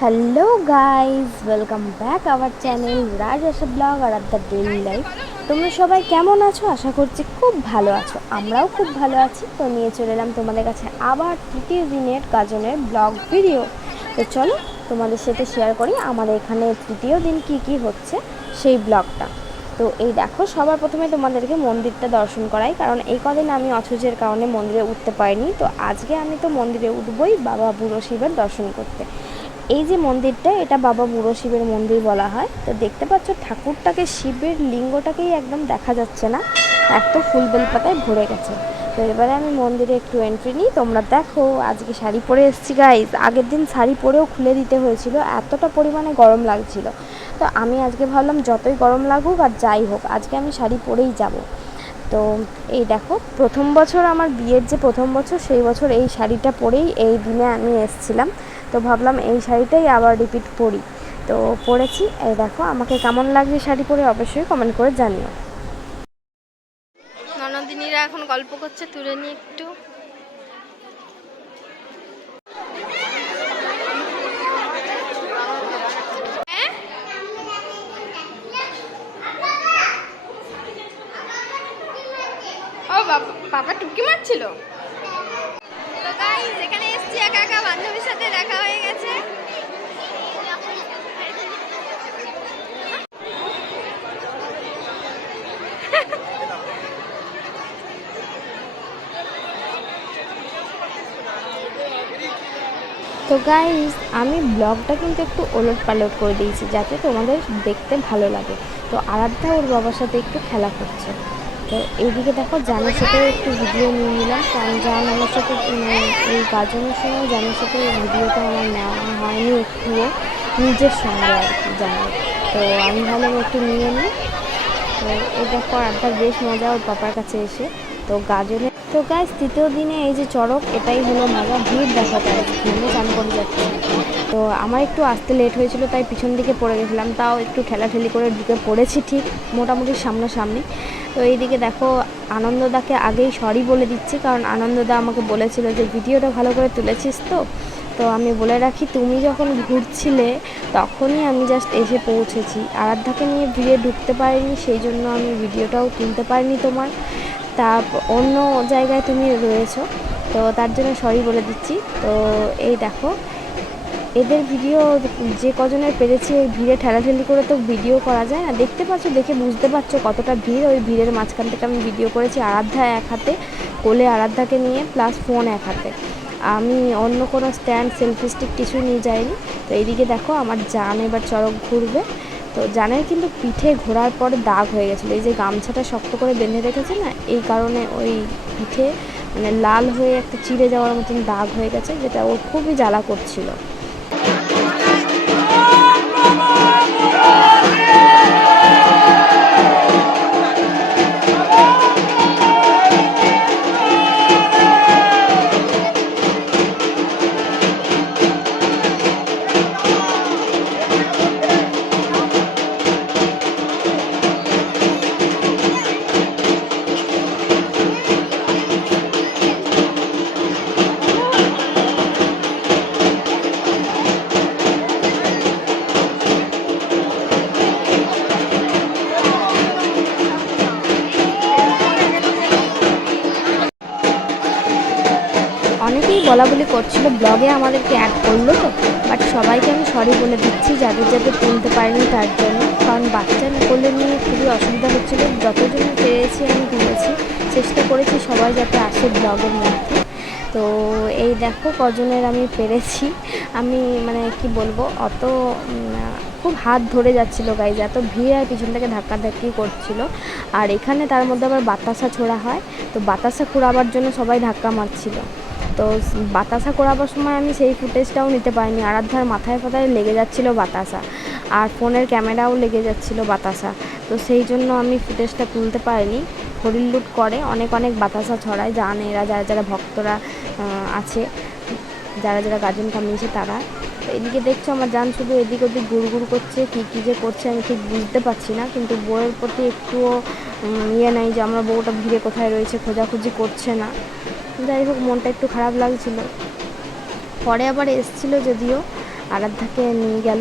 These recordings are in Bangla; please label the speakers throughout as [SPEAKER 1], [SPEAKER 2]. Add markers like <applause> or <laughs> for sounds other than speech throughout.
[SPEAKER 1] Hello guys welcome back our channel Raj Asha blog R the daily life তোমরা সবাই কেমন আছো? আশা করছি খুব ভালো আছো। আমরাও খুব ভালো আছি। তো নিয়ে চলে এলাম তোমাদের কাছে আবার তৃতীয় দিনের গাজনের ব্লগ ভিডিও। তো চলো তোমাদের সাথে শেয়ার করি আমাদের এখানে তৃতীয় দিন কি কি হচ্ছে সেই ব্লগটা। তো এই দেখো, সবার প্রথমে তোমাদেরকে মন্দিরটা দর্শন করাই, কারণ এই কদিন আমি অসুচের কারণে মন্দিরে উঠতে পারিনি। তো আজকে আমি তো মন্দিরে উঠবই, বাবা বুড়ো শিবের দর্শন করতে। এই যে মন্দিরটা, এটা বাবা বুড়ো শিবের মন্দির বলা হয়। তো দেখতে পাচ্ছ, ঠাকুরটাকে, শিবের লিঙ্গটাকেই একদম দেখা যাচ্ছে না। এত ফুল বেলপাতায় ভরে গেছে। তো এবারে আমি মন্দিরে একটু এন্ট্রি নিই। তোমরা দেখো, আজকে শাড়ি পরে এসেছি গাইজ আগের দিন শাড়ি পরেও খুলে দিতে হয়েছিল। এতটা পরিমাণে গরম লাগছিল। তো আমি আজকে ভাবলাম, যতই গরম লাগুক আর যাই হোক, আজকে আমি শাড়ি পরেই যাব। তো এই দেখো, প্রথম বছর আমার বিয়ের যে প্রথম বছর, সেই বছর এই শাড়িটা পরেই এই দিনে আমি এসছিলাম। তো ভাবলাম এই শাড়িটাই আবার রিপিট পরি। তো পরেছি, এই দেখো আমাকে কেমন লাগছে শাড়ি পরে অবশ্যই কমেন্ট করে জানিও। ননদিনীরা এখন গল্প করছে, তুলে নিয়ে একটু। বাবা বাবা টুকি মারছিল তো গাইস এখানে এসেছি একা একা বান্ধবীর সাথে দেখা হয়ে গেছে তো গাইজ আমি ব্লগটা কিন্তু একটু ওলট পালট করে দিয়েছি যাতে তোমাদের দেখতে ভালো লাগে। তো আরাধ্যা ওর বাবার সাথে একটু খেলা করছে। তো এইদিকে দেখো, জানের সাথে একটু ভিডিও নিয়ে নিলাম। কারণ জান আমার সাথে এই গাজনের সময় জানের সাথে ভিডিওটা আমার নেওয়া হয়নি একটুও। নিজের সঙ্গে আর কি জানার। তো আমি ভাবলাম একটু নিয়ে নিই। তো এই দেখো আড্ডার বেশ মজা ওর পাপার কাছে এসে তো গাজনে তো গাছ তৃতীয় দিনে এই যে চড়ক, এটাই হলো মজা, ভিড় দেখা যায়। ঘুমে চান করে যাচ্ছে। তো আমার একটু আসতে লেট হয়েছিল, তাই পিছন দিকে পড়ে গেছিলাম। তাও একটু ঠেলাঠেলি করে ঢুকে পড়েছি ঠিক মোটামুটি সামনাসামনি। তো এইদিকে দেখো, আনন্দদাকে আগেই সরি বলে দিচ্ছি, কারণ আনন্দদা আমাকে বলেছিল যে, ভিডিওটা ভালো করে তুলেছিস তো? তো আমি বলে রাখি, তুমি যখন ঘুরছিলে, তখনই আমি জাস্ট এসে পৌঁছেছি। আরাধ্যাকে নিয়ে ভিড়ে ঢুকতে পারিনি, সেই জন্য আমি ভিডিওটাও তুলতে পারিনি তোমার। তা অন্য জায়গায় তুমি রয়েছো, তো তার জন্য সরি বলে দিচ্ছি। তো এই দেখো, এদের ভিডিও যে কজনের পেরেছি ওই ভিড়ে ঠেলাঠেলি করে তো ভিডিও করা যায় না। দেখতে পাচ্ছ, দেখে বুঝতে পারছ কতটা ভিড়। ওই ভিড়ের মাঝখান থেকে আমি ভিডিও করেছি আরাধ্যা এক হাতে, কোলে আরাধ্যাকে নিয়ে প্লাস ফোন এক হাতে। আমি অন্য কোনো স্ট্যান্ড সেলফি স্টিক কিছুই নিয়ে যাইনি। তো এইদিকে দেখো, আমার জান এবার চড়ক ঘুরবে। তো জানের কিন্তু পিঠে ঘোরার পর দাগ হয়ে গেছিল। এই যে গামছাটা শক্ত করে বেঁধে রেখেছে না, এই কারণে ওই পিঠে মানে লাল হয়ে একটা চিড়ে যাওয়ার মতন দাগ হয়ে গেছে, যেটা ও খুবই জ্বালা করছিল। বলা বলি করছিল ব্লগে আমাদেরকে অ্যাড করল তো। বাট সবাইকে আমি সরি বলে দিচ্ছি, যাদের যাদের তুলতে পারিনি তার জন্য। কারণ বাচ্চা কোলে নিয়ে খুবই অসুবিধা হচ্ছিল। যতজন পেরেছি আমি তুলেছি, চেষ্টা করেছি সবাই যাতে আসে ব্লগের মধ্যে। তো এই দেখো কজনের আমি পেরেছি। আমি মানে কি বলব, অত খুব হাত ধরে যাচ্ছিল গাইজ এত ভিড় আর পিছন থেকে ধাক্কাধাক্কি করছিল। আর এখানে তার মধ্যে আবার বাতাসা ছোড়া হয়, তো বাতাসা ঘোরাবার জন্য সবাই ধাক্কা মারছিল। তো বাতাসা করাবার সময় আমি সেই ফুটেজটাও নিতে পারিনি। আরাধ্যার মাথায় ফাথায় লেগে যাচ্ছিল বাতাসা। আর ফোনের ক্যামেরাও লেগে যাচ্ছিল বাতাসা। তো সেই জন্য আমি ফুটেজটা তুলতে পারিনি। হরিল লুট করে, অনেক অনেক বাতাসা ছড়ায়। জানে এরা, যারা যারা ভক্তরা আছে, যারা যারা গার্জেন কামিয়েছে তারা। এদিকে দেখছ আমার যান শুধু এদিক ওদিক গুড় গুড় করছে, কী কী যে করছে আমি ঠিক বুঝতে পারছি না। কিন্তু বউয়ের প্রতি একটুও ইয়ে নাই যে, আমার বউটা ভিড়ে কোথায় রয়েছে, খোঁজাখুঁজি করছে না। যাই হোক মনটা একটু খারাপ লাগছিল। পরে আবার এসছিল যদিও আরাধ্যাকে নিয়ে গেল।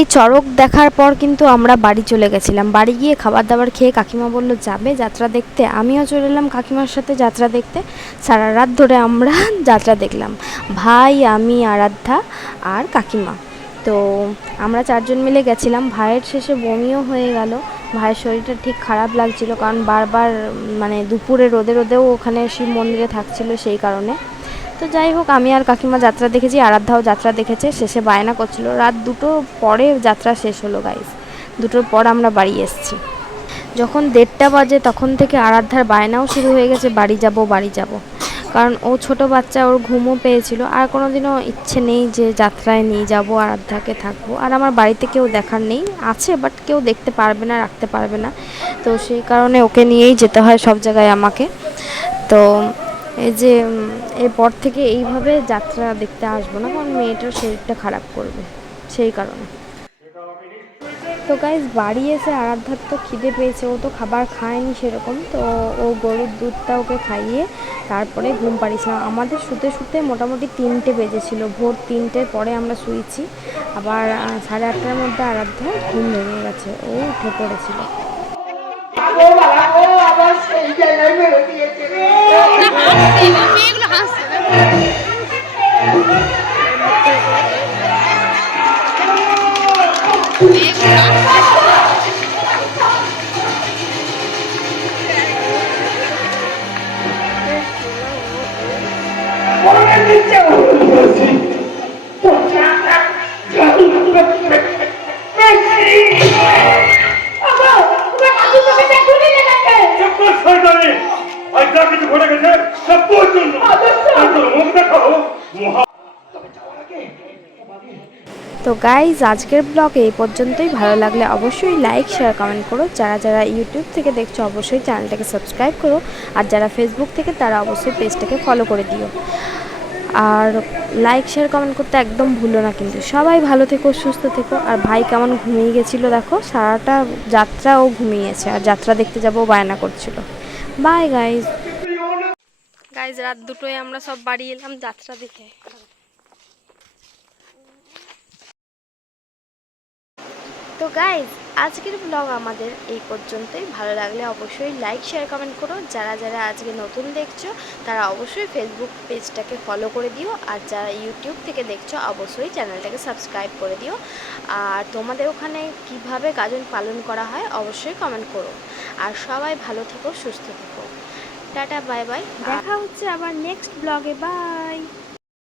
[SPEAKER 1] এই চড়ক দেখার পর কিন্তু আমরা বাড়ি চলে গেছিলাম। বাড়ি গিয়ে খাবার দাবার খেয়ে কাকিমা বলল, যাবে যাত্রা দেখতে। আমিও চলে এলাম কাকিমার সাথে যাত্রা দেখতে। সারা রাত ধরে আমরা <laughs> যাত্রা দেখলাম। ভাই, আমি, আরাধ্যা আর কাকিমা। তো আমরা চারজন মিলে গেছিলাম। ভাইয়ের শেষে বমিও হয়ে গেল। ভাইয়ের শরীরটা ঠিক খারাপ লাগছিল কারণ বারবার মানে দুপুরে রোদে রোদেও ওখানে শিব মন্দিরে থাকছিল সেই কারণে। তো যাই হোক, আমি আর কাকিমা যাত্রা দেখেছি, আরাধ্যাও যাত্রা দেখেছে, শেষে বায়না করছিল। রাত দুটো পরে যাত্রা শেষ হলো গাইস দুটোর পর আমরা বাড়ি এসেছি। যখন দেড়টা বাজে, তখন থেকে আরাধ্যার বায়নাও শুরু হয়ে গেছে, বাড়ি যাব বাড়ি যাব। কারণ ও ছোট বাচ্চা, ওর ঘুমও পেয়েছিল। আর কোনো দিনও ইচ্ছে নেই যে যাত্রায় নিয়ে যাব, আরাধ্যাকে থাকব। আর আমার বাড়িতে কেউ দেখার নেই, আছে বাট কেউ দেখতে পারবে না, রাখতে পারবে না। তো সেই কারণে ওকে নিয়েই যেতে হয় সব জায়গায় আমাকে। তো এই যে এরপর থেকে এইভাবে যাত্রা দেখতে আসব না, কারণ মেয়েটার শরীরটা খারাপ করবে, সেই কারণে। তো গাইজ বাড়ি এসে আরাধ্যার তো খিদে পেয়েছে, ও তো খাবার খায়নি সেরকম, তো ও গরুর দুধটা ওকে খাইয়ে তারপরে ঘুম পাড়িয়েছিলাম আমাদের শুতে শুতে মোটামুটি তিনটে বেজেছিল, ভোর তিনটের পরে আমরা শুয়েছি। আবার সাড়ে আটটার মধ্যে আরাধ্যা ঘুম ভেঙে গেছে, ও উঠে পড়েছিল।
[SPEAKER 2] ও বাবা ও আবার সেই জায়গায় মেরে দিয়েছে রে।
[SPEAKER 1] তো গাইজ আজকের ব্লগ এই পর্যন্তই। ভালো লাগলে অবশ্যই লাইক শেয়ার কমেন্ট করো। যারা যারা ইউটিউব থেকে দেখছ, অবশ্যই চ্যানেলটাকে সাবস্ক্রাইব করো। আর যারা ফেসবুক থেকে, তারা অবশ্যই পেজটাকে ফলো করে দিও। আর লাইক শেয়ার কমেন্ট করতে একদম ভুলো না কিন্তু। সবাই ভালো থেকো, সুস্থ থেকো। আর ভাই কেমন ঘুমিয়ে গেছিল দেখো? সারাটা যাত্রা ও ঘুমিয়েছে। আর যাত্রা দেখতে যাব, বায়না করছিল। বাই গাইজ গাইজ রাত দুটোয় আমরা সব বাড়ি এলাম যাত্রা দেখে। তো গাইজ আজকের ব্লগ আমাদের এই পর্যন্তই। ভালো লাগলে অবশ্যই লাইক শেয়ার কমেন্ট করো। যারা যারা আজকে নতুন দেখছ, তারা অবশ্যই ফেসবুক পেজটাকে ফলো করে দিও। আর যারা ইউটিউব থেকে দেখছ, অবশ্যই চ্যানেলটাকে সাবস্ক্রাইব করে দিও। আর তোমাদের ওখানে কীভাবে গাজন পালন করা হয়, অবশ্যই কমেন্ট করো। আর সবাই ভালো থেকো, সুস্থ থেকো। Tata bye bye. দেখা হচ্ছে আবার নেক্সট ব্লগে বাই